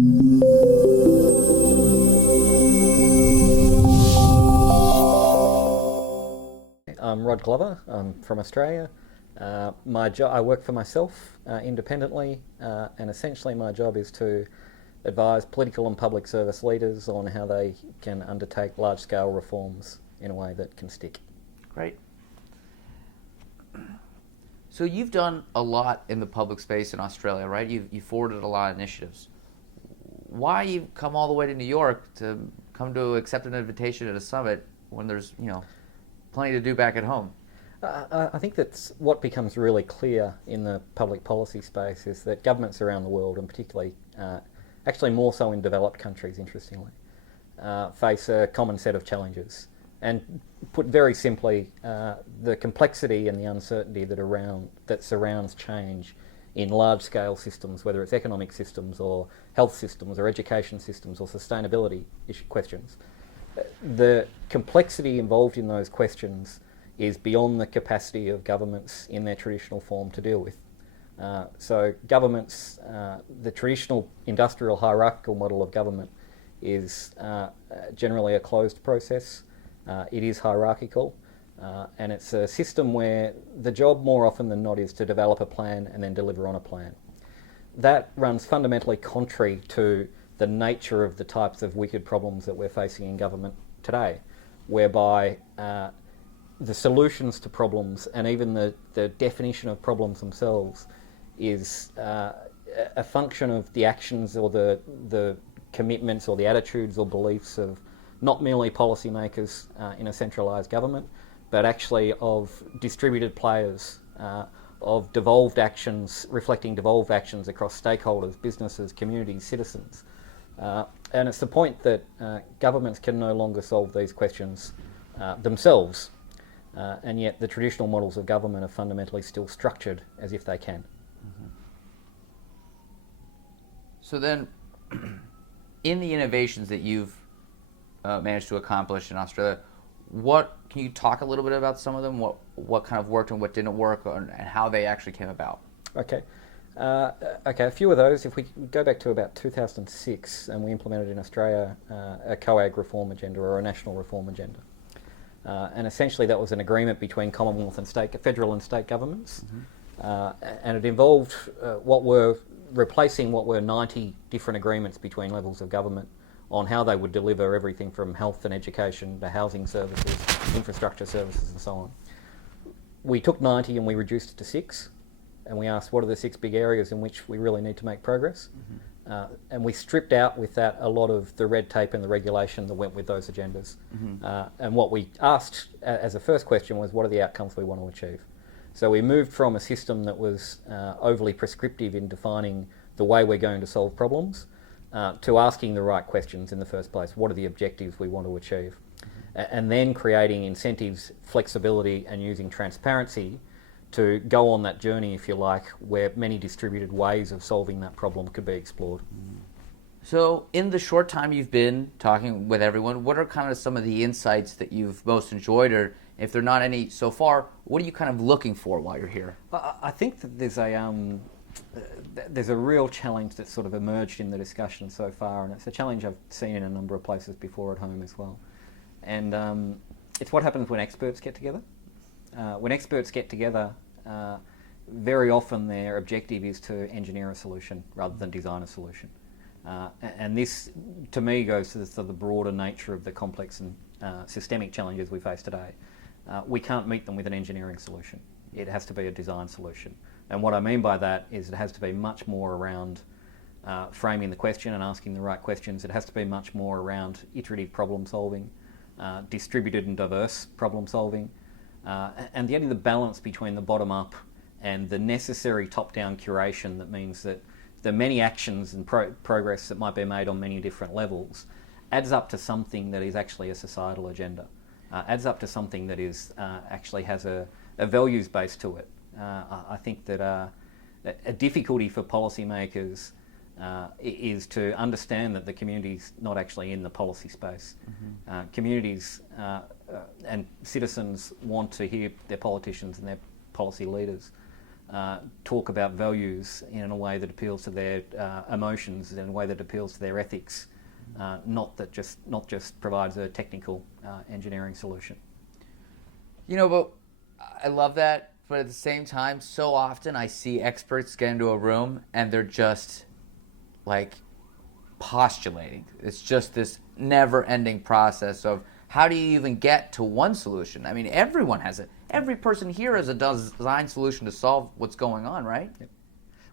I'm Rod Glover. I'm from Australia. I work for myself independently, and essentially my job is to advise political and public service leaders on how they can undertake large-scale reforms in a way that can stick. Great. So you've done a lot in the public space in Australia, right? You've forwarded a lot of initiatives. Why you come all the way to New York to come to accept an invitation at a summit when there's, plenty to do back at home? I think that's what becomes really clear in the public policy space is that governments around the world, and particularly, actually more so in developed countries, interestingly, face a common set of challenges. And put very simply, the complexity and the uncertainty that surrounds change in large-scale systems, whether it's economic systems or health systems or education systems or sustainability questions. The complexity involved in those questions is beyond the capacity of governments in their traditional form to deal with. So governments, the traditional industrial hierarchical model of government is generally a closed process. It is hierarchical, and it's a system where the job more often than not is to develop a plan and then deliver on a plan. That runs fundamentally contrary to the nature of the types of wicked problems that we're facing in government today, whereby the solutions to problems and even the definition of problems themselves is a function of the actions or the commitments or the attitudes or beliefs of not merely policymakers in a centralised government, but actually of distributed players, of devolved actions, reflecting devolved actions across stakeholders, businesses, communities, citizens. And it's the point that governments can no longer solve these questions themselves, and yet the traditional models of government are fundamentally still structured as if they can. Mm-hmm. So then, in the innovations that you've managed to accomplish in Australia, can you talk a little bit about some of them? What kind of worked and what didn't work, and how they actually came about? Okay. A few of those, if we go back to about 2006, and we implemented in Australia a COAG reform agenda or a national reform agenda. And essentially that was an agreement between Commonwealth and federal and state governments. Mm-hmm. And it involved replacing what were 90 different agreements between levels of government on how they would deliver everything from health and education to housing services, infrastructure services and so on. We took 90 and we reduced it to 6. And we asked what are the 6 big areas in which we really need to make progress. Mm-hmm. And we stripped out with that a lot of the red tape and the regulation that went with those agendas. Mm-hmm. And what we asked as a first question was what are the outcomes we want to achieve? So we moved from a system that was overly prescriptive in defining the way we're going to solve problems to asking the right questions in the first place. What are the objectives we want to achieve? Mm-hmm. And then creating incentives, flexibility and using transparency to go on that journey, if you like, where many distributed ways of solving that problem could be explored. So in the short time you've been talking with everyone, what are kind of some of the insights that you've most enjoyed, or if there are not any so far, what are you kind of looking for while you're here? I think that there's a real challenge that's sort of emerged in the discussion so far, and it's a challenge I've seen in a number of places before at home as well. And it's what happens when experts get together. When experts get together, very often their objective is to engineer a solution rather than design a solution. And this, to me, goes to the broader nature of the complex and systemic challenges we face today. We can't meet them with an engineering solution. It has to be a design solution. And what I mean by that is it has to be much more around framing the question and asking the right questions. It has to be much more around iterative problem solving, distributed and diverse problem solving, and getting the balance between the bottom-up and the necessary top-down curation that means that the many actions and progress that might be made on many different levels adds up to something that is actually a societal agenda, adds up to something that is actually has a values base to it. I think that a difficulty for policymakers is to understand that the community's not actually in the policy space. Mm-hmm. Communities and citizens want to hear their politicians and their policy leaders talk about values in a way that appeals to their emotions, in a way that appeals to their ethics, not just provides a technical engineering solution. But I love that. But at the same time, so often I see experts get into a room and they're just like postulating. It's just this never-ending process of how do you even get to one solution? I mean, everyone has it. Every person here has a design solution to solve what's going on, right? Yep.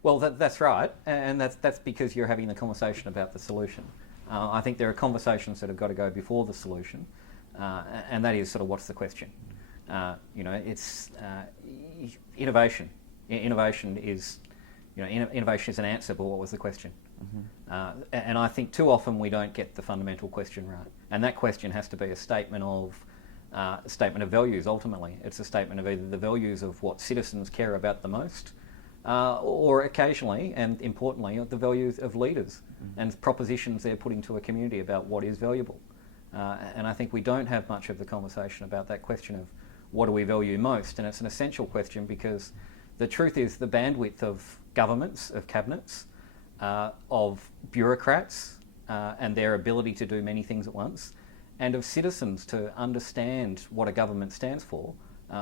Well, that's right, and that's because you're having the conversation about the solution. I think there are conversations that have got to go before the solution, and that is sort of what's the question. It's innovation. Innovation is an answer, but what was the question? Mm-hmm. And I think too often we don't get the fundamental question right, and that question has to be a statement of values. Ultimately, it's a statement of either the values of what citizens care about the most, or occasionally and importantly, the values of leaders and propositions they're putting to a community about what is valuable. And I think we don't have much of the conversation about that question of what do we value most, and it's an essential question because the truth is the bandwidth of governments, of cabinets, of bureaucrats and their ability to do many things at once, and of citizens to understand what a government stands for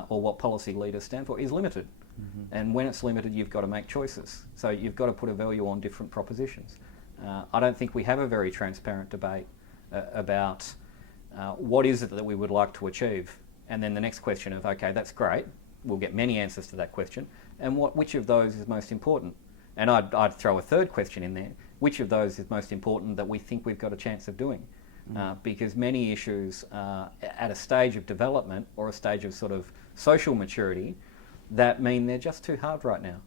or what policy leaders stand for is limited. Mm-hmm. And when it's limited, you've got to make choices. So you've got to put a value on different propositions. I don't think we have a very transparent debate about what is it that we would like to achieve. And then the next question of, okay, that's great. We'll get many answers to that question. And which of those is most important? And I'd throw a third question in there. Which of those is most important that we think we've got a chance of doing? Because many issues are at a stage of development or a stage of sort of social maturity that mean they're just too hard right now.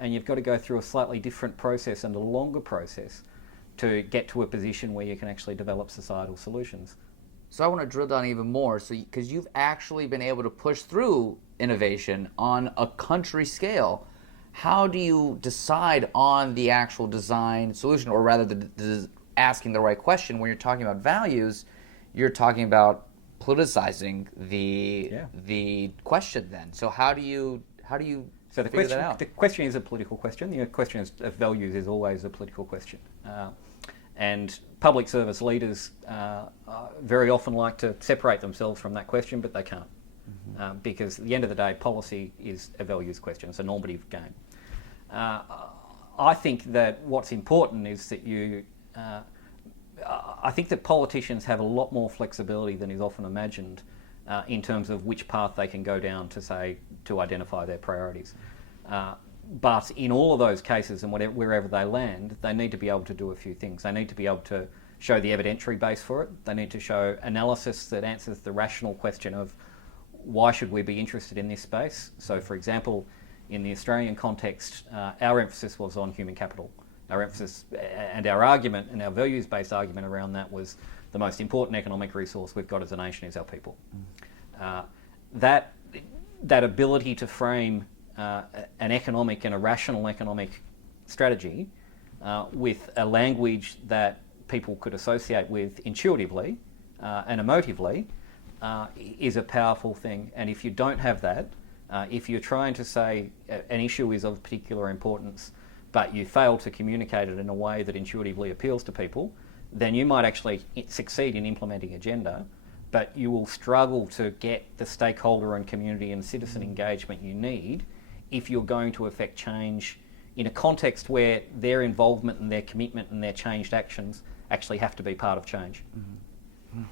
And you've got to go through a slightly different process and a longer process to get to a position where you can actually develop societal solutions. So I want to drill down even more, because you've actually been able to push through innovation on a country scale. How do you decide on the actual design solution, or rather asking the right question? When you're talking about values, you're talking about politicizing the question then. So how do you figure that out? The question is a political question. The question of values is always a political question. And public service leaders very often like to separate themselves from that question, but they can't. Mm-hmm. Because at the end of the day, policy is a values question. It's a normative game. I think that what's important is that I think that politicians have a lot more flexibility than is often imagined in terms of which path they can go down to identify their priorities. But in all of those cases and wherever they land, they need to be able to do a few things. They need to be able to show the evidentiary base for it. They need to show analysis that answers the rational question of why should we be interested in this space. So, for example, in the Australian context, our emphasis was on human capital. Our emphasis and our argument and our values-based argument around that was the most important economic resource we've got as a nation is our people. That ability to frame an economic and a rational economic strategy with a language that people could associate with intuitively and emotively is a powerful thing. And if you don't have that, if you're trying to say an issue is of particular importance, but you fail to communicate it in a way that intuitively appeals to people, then you might actually succeed in implementing agenda, but you will struggle to get the stakeholder and community and citizen engagement you need if you're going to affect change in a context where their involvement and their commitment and their changed actions actually have to be part of change. Mm-hmm.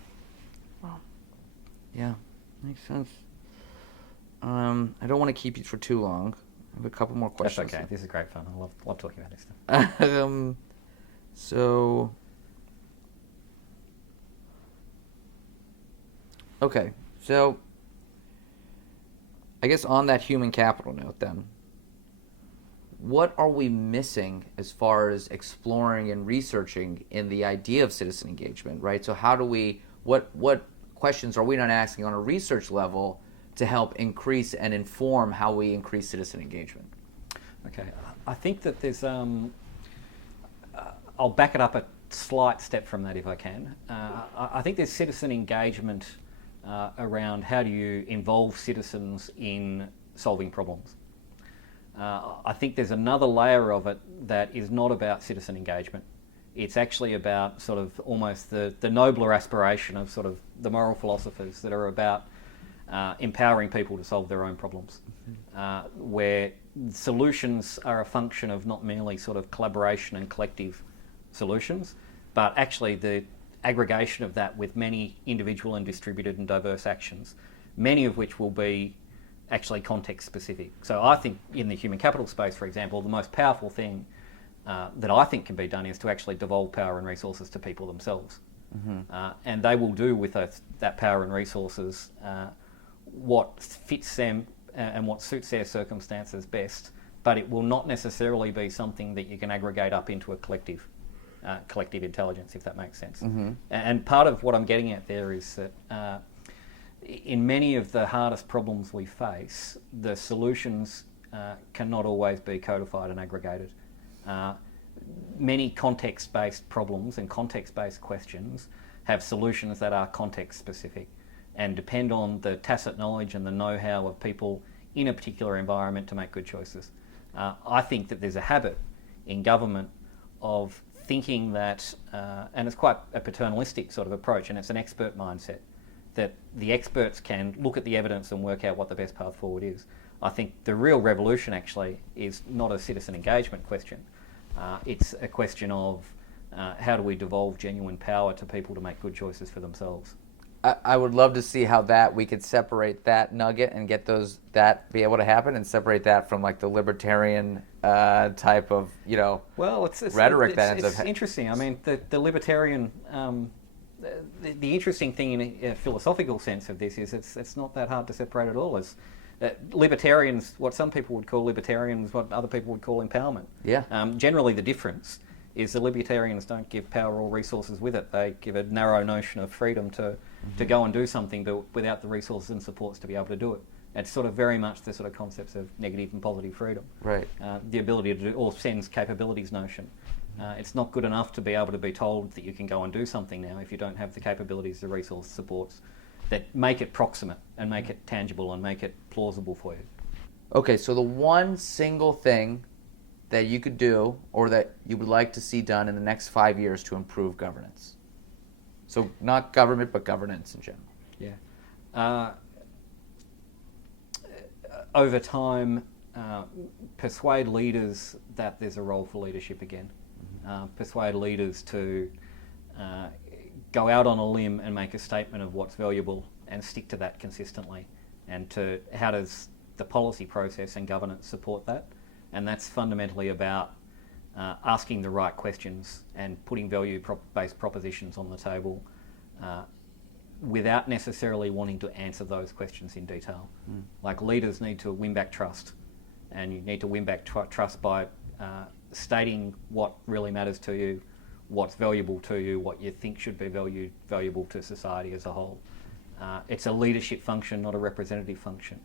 Wow. Yeah, makes sense. I don't want to keep you for too long. I have a couple more questions. That's okay. This is great fun. I love talking about this stuff. Okay. So, I guess on that human capital note then, what are we missing as far as exploring and researching in the idea of citizen engagement, right? So how do we, what questions are we not asking on a research level to help increase and inform how we increase citizen engagement? Okay, I think that there's, I'll back it up a slight step from that if I can. I think there's citizen engagement around how do you involve citizens in solving problems. I think there's another layer of it that is not about citizen engagement. It's actually about sort of almost the nobler aspiration of sort of the moral philosophers that are about empowering people to solve their own problems, where solutions are a function of not merely sort of collaboration and collective solutions, but actually the aggregation of that with many individual and distributed and diverse actions, many of which will be actually context specific. So I think in the human capital space, for example, the most powerful thing that I think can be done is to actually devolve power and resources to people themselves. And they will do with that power and resources what fits them and what suits their circumstances best, but it will not necessarily be something that you can aggregate up into a collective intelligence, if that makes sense. And part of what I'm getting at there is that in many of the hardest problems we face, the solutions cannot always be codified and aggregated. Many context-based problems and context-based questions have solutions that are context-specific and depend on the tacit knowledge and the know-how of people in a particular environment to make good choices. I think that there's a habit in government of thinking that, and it's quite a paternalistic sort of approach, and it's an expert mindset, that the experts can look at the evidence and work out what the best path forward is. I think the real revolution actually is not a citizen engagement question. It's a question of how do we devolve genuine power to people to make good choices for themselves. I would love to see how we could separate that nugget and get that be able to happen, and separate that from like the libertarian type of rhetoric. It's interesting. I mean, the libertarian. The interesting thing in a philosophical sense of this is it's not that hard to separate at all. As libertarians, what some people would call libertarians, what other people would call empowerment. Yeah. Generally, the difference is the libertarians don't give power or resources with it. They give a narrow notion of freedom to go and do something, but without the resources and supports to be able to do it. It's sort of very much the sort of concepts of negative and positive freedom. Right. The ability to do, or sense capabilities notion. It's not good enough to be able to be told that you can go and do something now if you don't have the capabilities, the resource supports that make it proximate and make it tangible and make it plausible for you. Okay, so the one single thing that you could do or that you would like to see done in the next 5 years to improve governance. So not government, but governance in general. Yeah. Over time, persuade leaders that there's a role for leadership again. Persuade leaders to go out on a limb and make a statement of what's valuable and stick to that consistently. And to how does the policy process and governance support that? And that's fundamentally about asking the right questions and putting value-based propositions on the table without necessarily wanting to answer those questions in detail. Like, leaders need to win back trust, and you need to win back trust by stating what really matters to you, what's valuable to you, what you think should be valuable to society as a whole. It's a leadership function, not a representative function.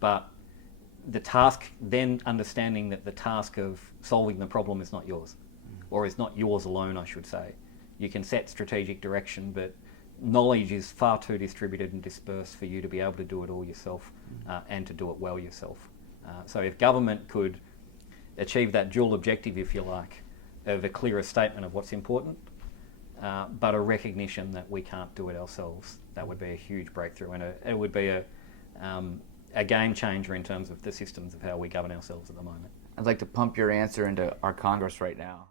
But the task, then understanding that the task of solving the problem is not yours, or is not yours alone, I should say. You can set strategic direction, but knowledge is far too distributed and dispersed for you to be able to do it all yourself and to do it well yourself. So if government could achieve that dual objective, if you like, of a clearer statement of what's important, but a recognition that we can't do it ourselves, that would be a huge breakthrough, and it would be a game changer in terms of the systems of how we govern ourselves at the moment. I'd like to pump your answer into our Congress right now.